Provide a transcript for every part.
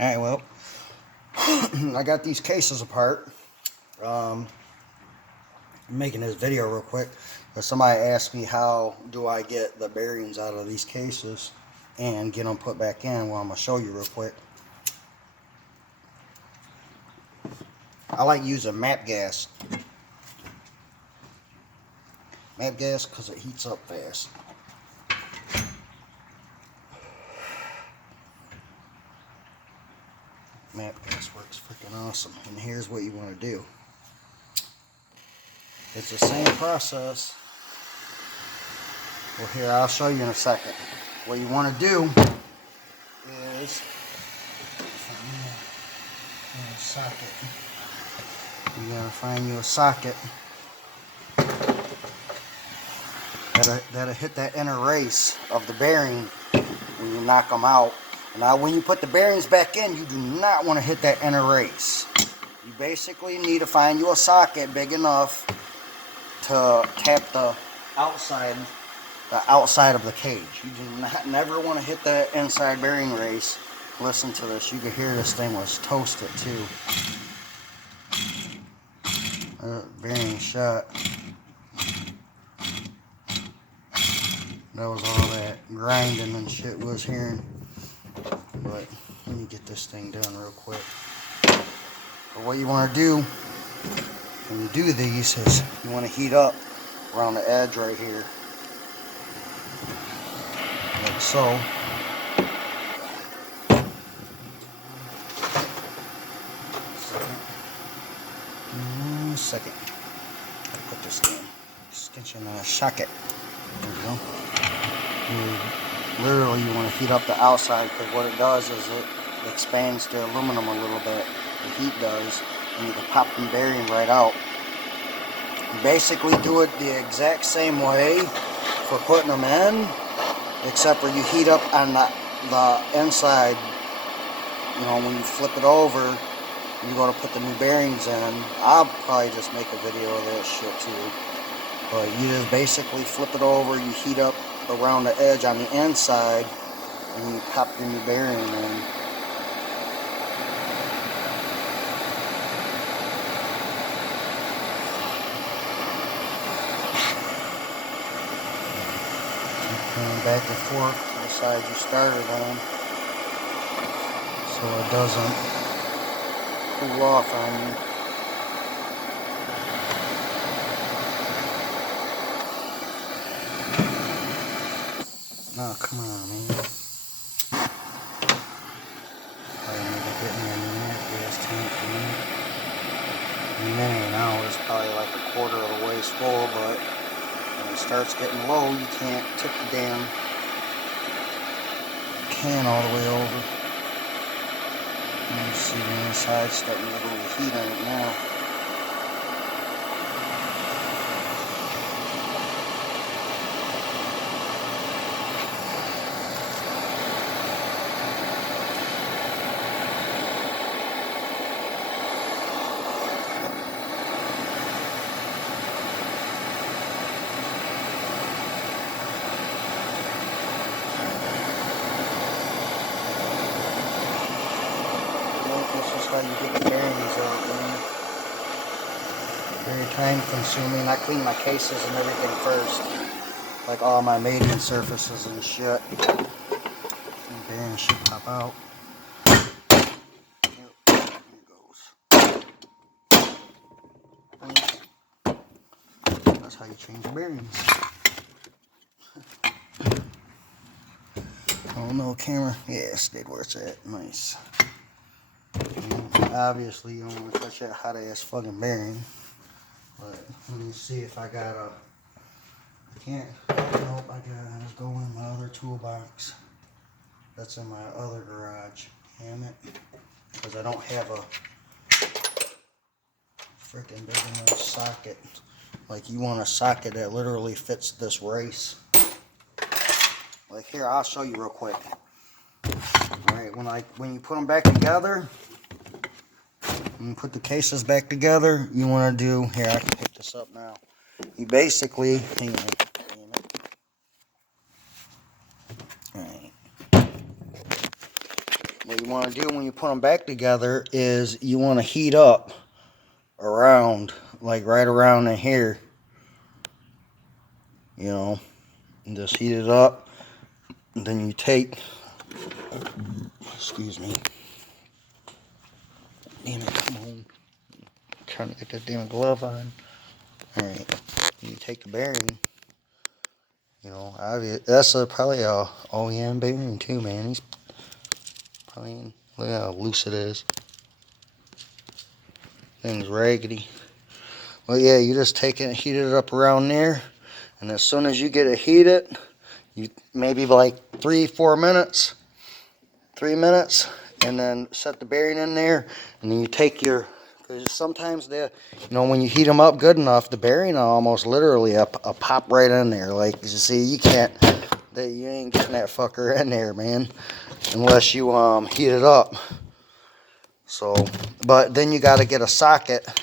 Alright, well, I got these cases apart. I'm making this video real quick because somebody asked me how do I get the bearings out of these cases and get them put back in. Well, I'm going to show you real quick. I like using MAP gas. MAP gas because it heats up fast. MAP gas works freaking awesome. And here's what you want to do. It's the same process. Well, here, I'll show you in a second. What you want to do is find a socket. You gotta find you a socket that'll hit that inner race of the bearing when you knock them out. Now, when you put the bearings back in, you do not want to hit that inner race. You basically need to find you a socket big enough to tap the outside of the cage. You do never want to hit that inside bearing race. Listen to this. You can hear this thing was toasted too. Bearing shot. That was all that grinding and shit was hearing. But let me get this thing done real quick. But what you want to do when you do these is you want to heat up around the edge right here. Like so. Second. I'll put this in. Extension socket. There we go. Literally, you want to heat up the outside because what it does is it expands the aluminum a little bit. The heat does, and you can pop the bearing right out. You basically do it the exact same way for putting them in, except for you heat up on the inside. You know, when you flip it over, you're going to put the new bearings in. I'll probably just make a video of that shit too. But you just basically flip it over, you heat up around the edge on the inside, and you pop your new bearing in. And back and forth to the side you started on, so it doesn't cool off on you. Oh, come on, man. Probably need to get me a new gas tank for me. I mean, that ain't out. It's probably like a quarter of the ways full, but when it starts getting low, you can't tip the damn can all the way over. You see the inside starting to get a little heat on it now. This is how you get the bearings out, man. Very time consuming. I clean my cases and everything first. Like all my mating surfaces and shit. And bearings should pop out. Yep, here goes. That's how you change your bearings. Oh no, camera. Yeah, it stayed where it's at. Nice. Obviously, you don't want to touch that hot ass fucking bearing. But let me see if I got a. I can't. Nope, I gotta go in my other toolbox. That's in my other garage. Damn it. Because I don't have a freaking big enough socket. Like, you want a socket that literally fits this race. Like, here, I'll show you real quick. Alright, when you put them back together. When you put the cases back together, you want to do, here, I can pick this up now. You basically, hang on, alright. what you want to do when you put them back together is you want to heat up around, like right around in here, you know, and just heat it up. And then you take, excuse me, damn it, come on, I'm trying to get that damn glove on. Alright, you take the bearing, you know, that's probably a OEM bearing too, man. He's probably, look how loose it is. Thing's raggedy. Well, yeah, you just take it and heat it up around there, and as soon as you get it heated, you maybe like 3-4 minutes, 3 minutes, and then set the bearing in there, and then you take your, because sometimes they, you know, when you heat them up good enough, the bearing will almost literally a pop right in there. Like you see, you can't, you ain't getting that fucker in there, man, unless you heat it up. So, but then you got to get a socket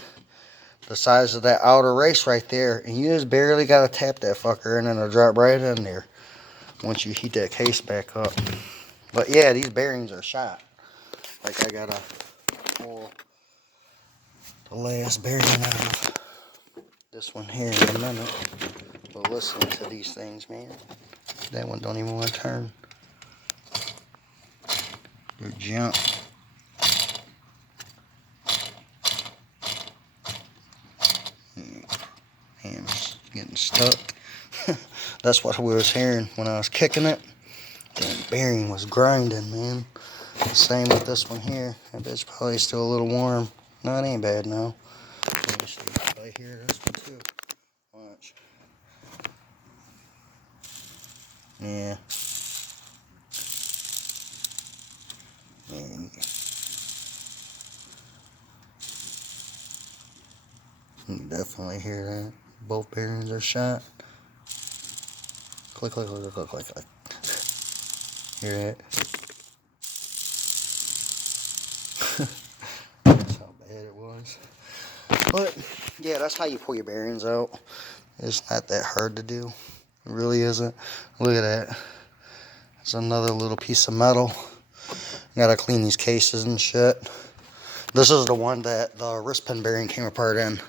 the size of that outer race right there, and you just barely got to tap that fucker, and then it'll drop right in there once you heat that case back up. But yeah, these bearings are shot. Like I gotta pull the last bearing out of this one here in a minute. But listen to these things, man. That one don't even want to turn. They're junk. Man, it's getting stuck. That's what we was hearing when I was kicking it. The bearing was grinding, man. The same with this one here. That bitch probably still a little warm. No, it ain't bad now. Let me see if I hear this one too. Watch. Yeah. Man. You can definitely hear that. Both bearings are shot. Click, click, click, click, click, click. Hear it? That's how bad it was. But, yeah, that's how you pull your bearings out. It's not that hard to do. It really isn't. Look at that. It's another little piece of metal. Gotta clean these cases and shit. This is the one that the wrist pin bearing came apart in.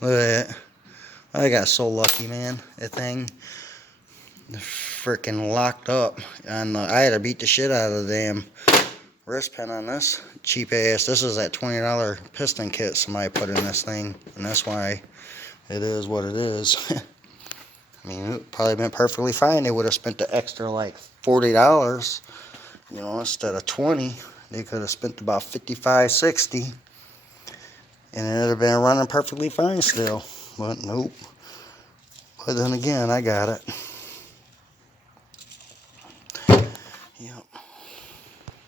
Look at that. I got so lucky, man. That thing freaking locked up. And I had to beat the shit out of the damn wrist pin on this cheap ass. This is that $20 piston kit somebody put in this thing. And that's why it is what it is. I mean, it would probably been perfectly fine. They would have spent the extra like $40, you know, instead of $20. They could have spent about $55, $60, and it would have been running perfectly fine still. But nope. But then again, I got it. Yep.